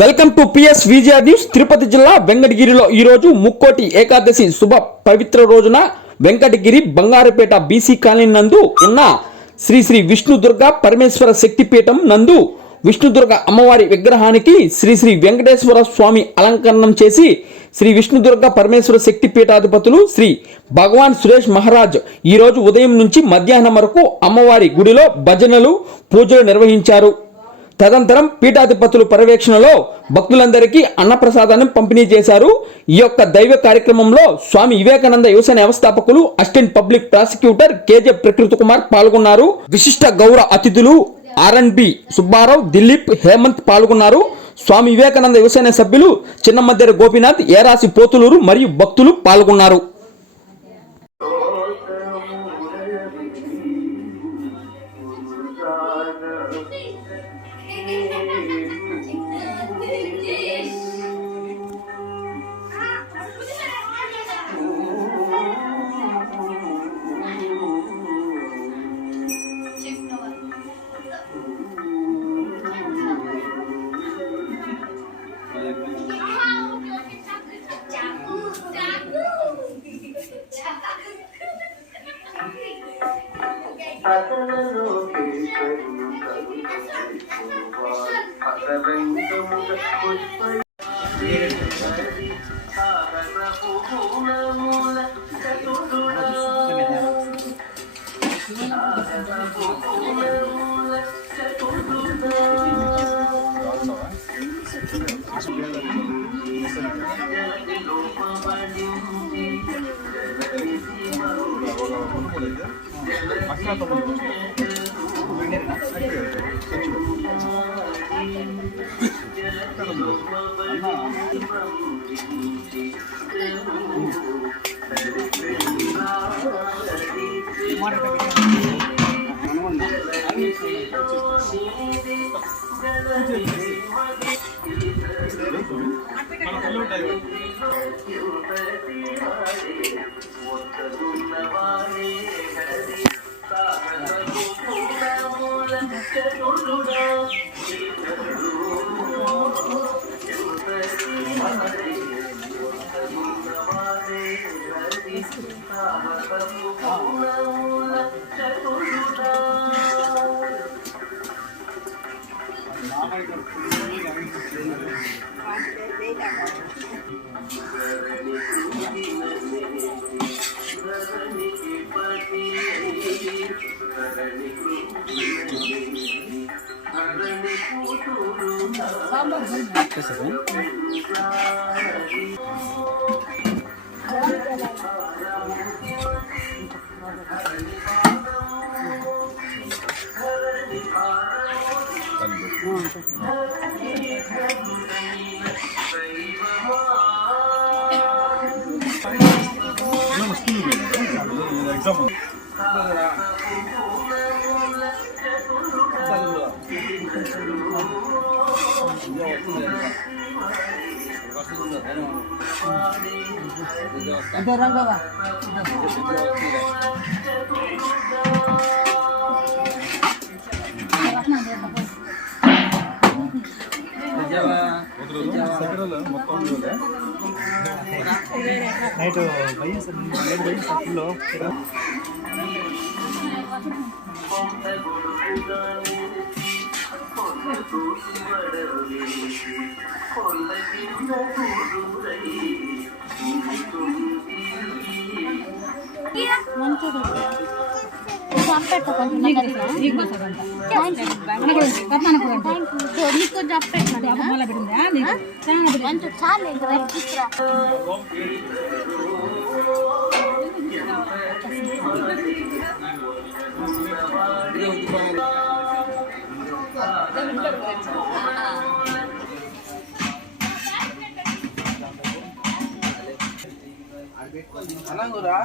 Welcome to PS VGR news. Tirupati జిల్లా వెంకటగిరిలో ఈరోజు ముక్కోటి ఏకాదశి శుభ పవిత్ర రోజున వెంకటగిరి బంగారుపేట బీసీ కాలనీ నందు ఉన్న శ్రీ శ్రీ విష్ణుదుర్గ పరమేశ్వర శక్తిపీఠం నందు విష్ణుదుర్గ అమ్మవారి విగ్రహానికి శ్రీ శ్రీ వెంకటేశ్వర స్వామి అలంకరణం చేసి శ్రీ విష్ణుదుర్గ పరమేశ్వర శక్తిపీఠాధిపతులు శ్రీ భగవాన్ సురేష్ మహారాజ్ ఈరోజు ఉదయం నుంచి మధ్యాహ్నం వరకు అమ్మవారి గుడిలో భజనలు పూజలు నిర్వహించారు. తదనంతరం పీఠాధిపతుల పర్యవేక్షణలో భక్తులందరికీ అన్నప్రసాదాన్ని పంపిణీ చేశారు. ఈ యొక్క దైవ కార్యక్రమంలో స్వామి వివేకానంద యువసేన వ్యవస్థాపకులు అసిస్టెంట్ పబ్లిక్ ప్రాసిక్యూటర్ కేజే ప్రకృతి కుమార్ పాల్గొన్నారు. విశిష్ట గౌరవ అతిథులు ఆర్ఎన్బి సుబ్బారావు, దిలీప్, హేమంత్ పాల్గొన్నారు. స్వామి వివేకానంద యువసేన సభ్యులు చిన్నమద్దెర గోపీనాథ్, ఏరాసి పోతులూరు మరియు భక్తులు పాల్గొన్నారు. నైట్ బయలు అనంగురా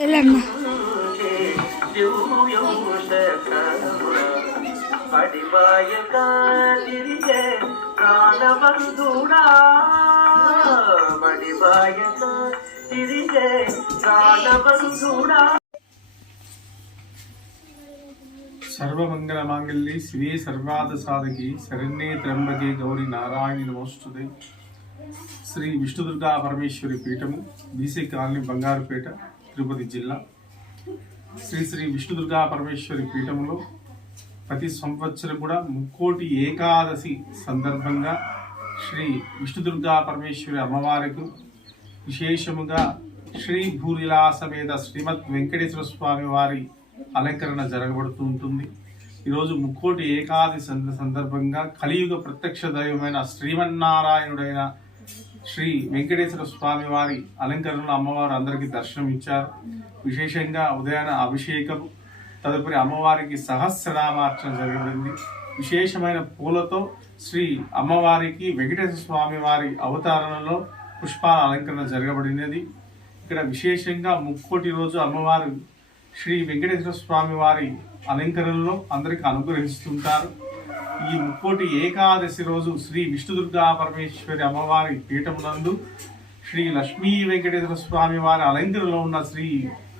వెళ్ళమ్మా. పడిపాయక తిరిగే ప్రాణబంధుడా పడిపాయక తిరిగే ప్రాణబంధుడా. సర్వమంగళ మాంగళ్యే శివే సర్వార్థ సాధకి శరణ్యే త్ర్యంబకే గౌరీ నారాయణి నమోస్తుతే. శ్రీ విష్ణుదుర్గా పరమేశ్వరి పీఠము, బీసీ కాలనీ, బంగారుపేట, తిరుపతి జిల్లా. శ్రీ శ్రీ విష్ణుదుర్గా పరమేశ్వరి పీఠములో ప్రతి సంవత్సరం కూడా ముక్కోటి ఏకాదశి సందర్భంగా శ్రీ విష్ణుదుర్గా పరమేశ్వరి అమ్మవారికి విశేషముగా శ్రీ భూరిలా సమేత శ్రీమద్ వెంకటేశ్వర స్వామి వారి అలంకరణ జరగబడుతూ ఉంటుంది. ఈరోజు ముక్కోటి ఏకాదశి సందర్భంగా కలియుగ ప్రత్యక్ష దైవమైన శ్రీమన్నారాయణుడైన శ్రీ వెంకటేశ్వర స్వామి వారి అలంకరణలో అమ్మవారు అందరికీ దర్శనం ఇచ్చారు. విశేషంగా ఉదయాన అభిషేకం, తదుపరి అమ్మవారికి సహస్రనామార్చన జరగబడింది. విశేషమైన పూలతో శ్రీ అమ్మవారికి వెంకటేశ్వర స్వామి వారి అవతారణలో పుష్పాల అలంకరణ జరగబడినది. ఇక్కడ విశేషంగా ముక్కోటి రోజు అమ్మవారు శ్రీ వెంకటేశ్వర స్వామి వారి అలంకరణలో అందరికి అనుగ్రహిస్తుంటారు. ఈ ముక్కోటి ఏకాదశి రోజు శ్రీ విష్ణుదుర్గా పరమేశ్వరి అమ్మవారి పీఠమునందు శ్రీ లక్ష్మీ వెంకటేశ్వర స్వామి వారి అలంకరణలో ఉన్న శ్రీ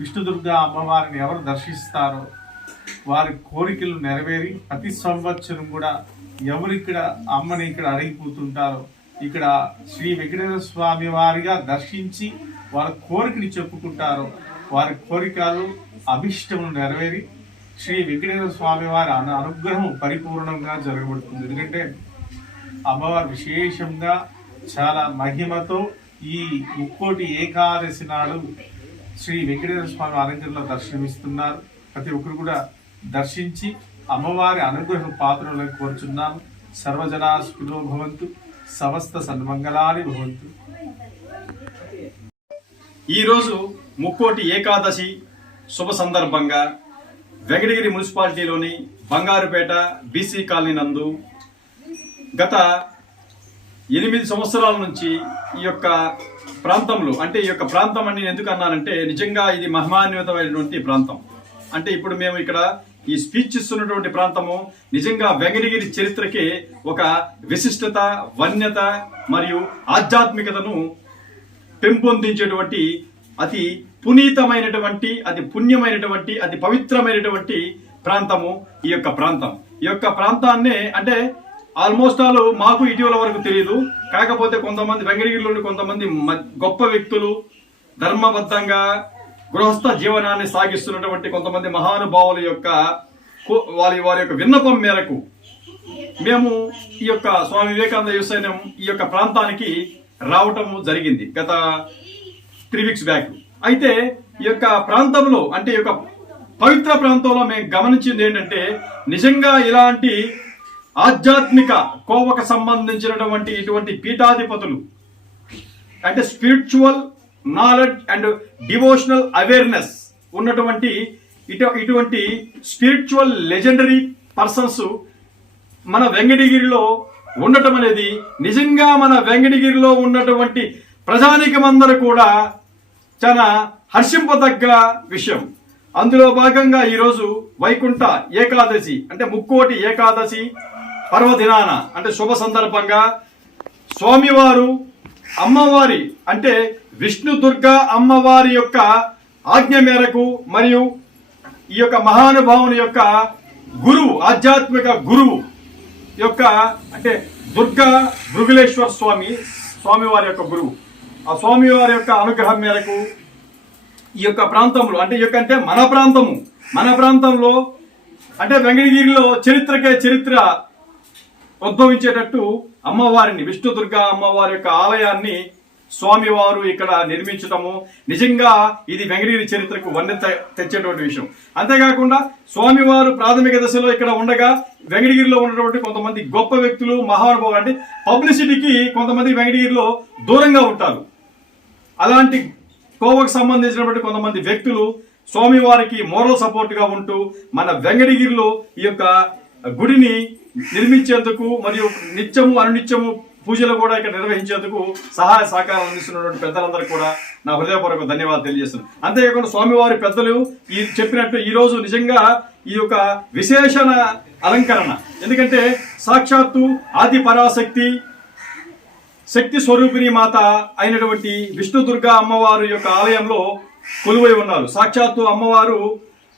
విష్ణుదుర్గా అమ్మవారిని ఎవరు దర్శిస్తారో వారి కోరికలు నెరవేరి ప్రతి సంవత్సరం కూడా ఎవరు ఇక్కడ అమ్మని ఇక్కడ అడిగిపోతుంటారో ఇక్కడ శ్రీ వెంకటేశ్వర స్వామి వారిగా దర్శించి వారి కోరికని చెప్పుకుంటారో వారి కోరికలు అభిష్టములు నెరవేరి శ్రీ వెంకటేశ్వర స్వామి వారి అనుగ్రహం పరిపూర్ణంగా జరగబడుతుంది. ఎందుకంటే అమ్మవారు విశేషంగా చాలా మహిమతో ఈ ముక్కోటి ఏకాదశి నాడు శ్రీ వెంకటేశ్వర స్వామి అలంకరణలో దర్శనమిస్తున్నారు. ప్రతి ఒక్కరు కూడా దర్శించి అమ్మవారి అనుగ్రహం పాత్రలను కోరుచున్నాము. సర్వజనా సుఖినో భవంతు, సమస్త సన్మంగళాని భవంతు. ఈరోజు ముక్కోటి ఏకాదశి శుభ సందర్భంగా వెంకటగిరి మున్సిపాలిటీలోని బంగారుపేట బీసీ కాలనీ నందు గత 8 సంవత్సరాల నుంచి ఈ యొక్క ప్రాంతంలో, అంటే ఈ యొక్క ప్రాంతం అని ఎందుకు అన్నానంటే నిజంగా ఇది మహిమాన్వితమైనటువంటి ప్రాంతం. అంటే ఇప్పుడు మేము ఇక్కడ ఈ స్పీచ్ ఇస్తున్నటువంటి ప్రాంతము నిజంగా వెంకటగిరి చరిత్రకి ఒక విశిష్టత, వన్యత మరియు ఆధ్యాత్మికతను పెంపొందించేటువంటి అతి పునీతమైనటువంటి, అతి పుణ్యమైనటువంటి, అతి పవిత్రమైనటువంటి ప్రాంతము ఈ యొక్క ప్రాంతం. ఈ యొక్క ప్రాంతాన్ని అంటే ఆల్మోస్ట్ ఆల్ మాకు ఇటీవల వరకు తెలియదు. కాకపోతే కొంతమంది వెంకటగిరిలోని కొంతమంది గొప్ప వ్యక్తులు ధర్మబద్ధంగా గృహస్థ జీవనాన్ని సాగిస్తున్నటువంటి కొంతమంది మహానుభావుల యొక్క వారి యొక్క విన్నపం మేరకు మేము ఈ యొక్క స్వామి వివేకానంద యువసైన్యం ఈ యొక్క ప్రాంతానికి రావటం జరిగింది గత 3 వీక్స్ బ్యాక్. అయితే ఈ యొక్క ప్రాంతంలో, అంటే ఈ యొక్క పవిత్ర ప్రాంతంలో మేము గమనించింది ఏంటంటే నిజంగా ఇలాంటి ఆధ్యాత్మిక కోవకు సంబంధించినటువంటి ఇటువంటి పీఠాధిపతులు, అంటే spiritual knowledge and devotional awareness ఉన్నటువంటి ఇటువంటి స్పిరిచువల్ లెజెండరీ పర్సన్స్ మన వెంకటగిరిలో ఉండటం అనేది నిజంగా మన వెంకటగిరిలో ఉన్నటువంటి ప్రజానీకమందరూ కూడా చాలా హర్షింపదగ్గ విషయం. అందులో భాగంగా ఈరోజు వైకుంఠ ఏకాదశి, అంటే ముక్కోటి ఏకాదశి పర్వదినాన, అంటే శుభ సందర్భంగా స్వామివారు అమ్మవారి, అంటే విష్ణు దుర్గా అమ్మవారి యొక్క ఆజ్ఞ మేరకు మరియు ఈ యొక్క మహానుభావుని యొక్క గురువు, ఆధ్యాత్మిక గురువు యొక్క, అంటే దుర్గా భృగులేశ్వర స్వామివారి యొక్క గురువు, ఆ స్వామివారి యొక్క అనుగ్రహం మేరకు ఈ యొక్క ప్రాంతంలో, అంటే ఈ యొక్క అంటే మన ప్రాంతంలో అంటే వెంకటగిరిలో చరిత్రకే చరిత్ర ఉద్భవించేటట్టు అమ్మవారిని, విష్ణు దుర్గా అమ్మవారి యొక్క ఆలయాన్ని స్వామివారు ఇక్కడ నిర్మించటము నిజంగా ఇది వెంకటగిరి చరిత్రకు వన్నె తెచ్చేటువంటి విషయం. అంతేకాకుండా స్వామివారు ప్రాథమిక దశలో ఇక్కడ ఉండగా వెంకటగిరిలో ఉన్నటువంటి కొంతమంది గొప్ప వ్యక్తులు, మహానుభావులు, అంటే పబ్లిసిటీకి కొంతమంది వెంకటగిరిలో దూరంగా ఉంటారు. అలాంటి కోవకు సంబంధించినటువంటి కొంతమంది వ్యక్తులు స్వామివారికి మోరల్ సపోర్ట్ గా ఉంటూ మన వెంకటగిరిలో ఈ యొక్క గుడిని నిర్మించేందుకు మరియు నిత్యము అనునిత్యము పూజలు కూడా ఇక్కడ నిర్వహించేందుకు సహాయ సహకారాలు అందిస్తున్నటువంటి పెద్దలందరికీ కూడా నా హృదయపూర్వక ధన్యవాదాలు తెలియజేస్తున్నాను. అంతేకాకుండా స్వామివారి పెద్దలు చెప్పినట్టు ఈ రోజు నిజంగా ఈ యొక్క విశేషణ అలంకరణ, ఎందుకంటే సాక్షాత్తు ఆది పరాశక్తి శక్తి స్వరూపిణి మాత అయినటువంటి విష్ణు దుర్గా అమ్మవారు యొక్క ఆలయంలో కొలువై ఉన్నారు. సాక్షాత్తు అమ్మవారు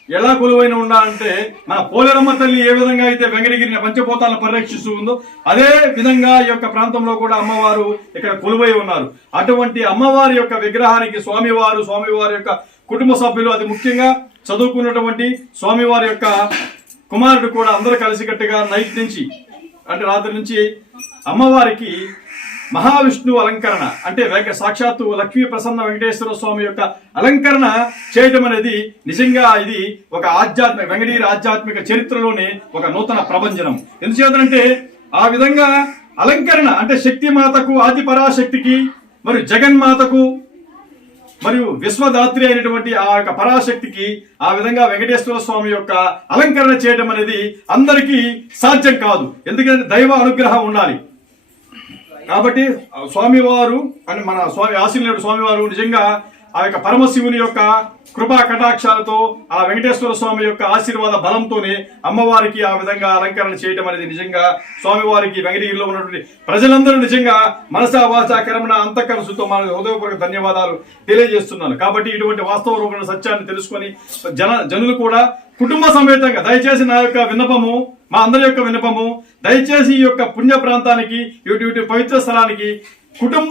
ఎలా కొలువైన ఉండాలంటే మన పోలేరమ్మ తల్లి ఏ విధంగా అయితే వెంకటగిరిని పంచభూతాలను పరిరక్షిస్తూ ఉందో అదే విధంగా ఈ యొక్క ప్రాంతంలో కూడా అమ్మవారు ఇక్కడ కొలువై ఉన్నారు. అటువంటి అమ్మవారి యొక్క విగ్రహానికి స్వామివారి యొక్క కుటుంబ సభ్యులు, అది ముఖ్యంగా చదువుకున్నటువంటి స్వామివారి యొక్క కుమారుడు కూడా అందరూ కలిసికట్టుగా నైట్ నుంచి అంటే రాత్రి నుంచి అమ్మవారికి మహావిష్ణు అలంకరణ అంటే సాక్షాత్తు లక్ష్మీ ప్రసన్న వెంకటేశ్వర స్వామి యొక్క అలంకరణ చేయటం అనేది నిజంగా ఇది ఒక వెంకటగిరి ఆధ్యాత్మిక చరిత్రలోనే ఒక నూతన ప్రభంజనం. ఎందుచేతంటే ఆ విధంగా అలంకరణ అంటే శక్తి మాతకు, ఆది పరాశక్తికి, మరియు జగన్మాతకు, మరియు విశ్వదాత్రి అయినటువంటి ఆ యొక్క పరాశక్తికి ఆ విధంగా వెంకటేశ్వర స్వామి యొక్క అలంకరణ చేయడం అనేది అందరికీ సాధ్యం కాదు. ఎందుకంటే దైవ అనుగ్రహం ఉండాలి. కాబట్టి స్వామివారు అని మన స్వామి ఆశీనుడు స్వామివారు నిజంగా ఆ యొక్క పరమశివుని యొక్క కృపా కటాక్షాలతో ఆ వెంకటేశ్వర స్వామి యొక్క ఆశీర్వాద బలంతోనే అమ్మవారికి ఆ విధంగా అలంకరణ చేయడం అనేది నిజంగా స్వామివారికి వెంకటగిరిలో ఉన్నటువంటి ప్రజలందరూ నిజంగా మనసా వాచా కర్మణ అంతఃకరణతో మన హృదయపూర్వక ధన్యవాదాలు తెలియజేస్తున్నాను. కాబట్టి ఇటువంటి వాస్తవ రూపంలో సత్యాన్ని తెలుసుకొని జనులు కూడా కుటుంబ సమేతంగా దయచేసి నా యొక్క విన్నపము, మా అందరి యొక్క విన్నపము, దయచేసి ఈ యొక్క పుణ్య ప్రాంతానికి ఇటు పవిత్ర స్థలానికి కుటుంబ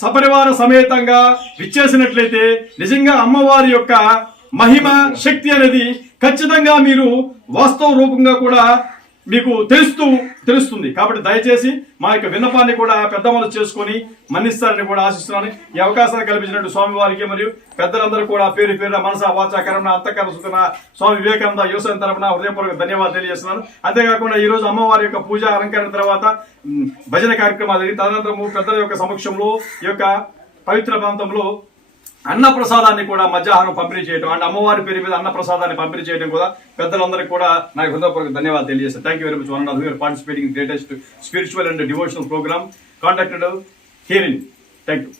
సపరివార సమేతంగా విచ్చేసినట్లయితే నిజంగా అమ్మవారి యొక్క మహిమ శక్తి అనేది ఖచ్చితంగా మీరు వాస్తవ రూపంగా కూడా మీకు తెలుస్తుంది. కాబట్టి దయచేసి మా యొక్క విన్నపాన్ని కూడా పెద్ద మనసు చేసుకొని మన్నిస్తారని కూడా ఆశిస్తున్నాను. ఈ అవకాశాన్ని కల్పించినట్టు స్వామివారికి మరియు పెద్దలందరూ కూడా పేరు పేరున మనసా వాచా కర్మణ అంతఃకరణ స్వామి వివేకానంద యువసేన తరపున హృదయపూర్వక ధన్యవాదాలు తెలియజేస్తున్నాను. అంతేకాకుండా ఈ రోజు అమ్మవారి యొక్క పూజ అలంకరణ తర్వాత భజన కార్యక్రమాలు, తదనంతరము పెద్దల యొక్క సమక్షంలో ఈ యొక్క పవిత్ర ప్రాంతంలో అన్న ప్రసాదాన్ని కూడా మధ్యాహ్నం పంపిణీ చేయడం అంటే అమ్మవారి పేరు మీద అన్న ప్రసాదాన్ని పంపిణీ చేయడం కూడా పెద్దలందరికీ కూడా నాకు హృదయపూర్వక ధన్యవాదాలు తెలియజేస్తాను. Thank you very much. One of your participating greatest spiritual and devotional programme contacted here in. Thank you.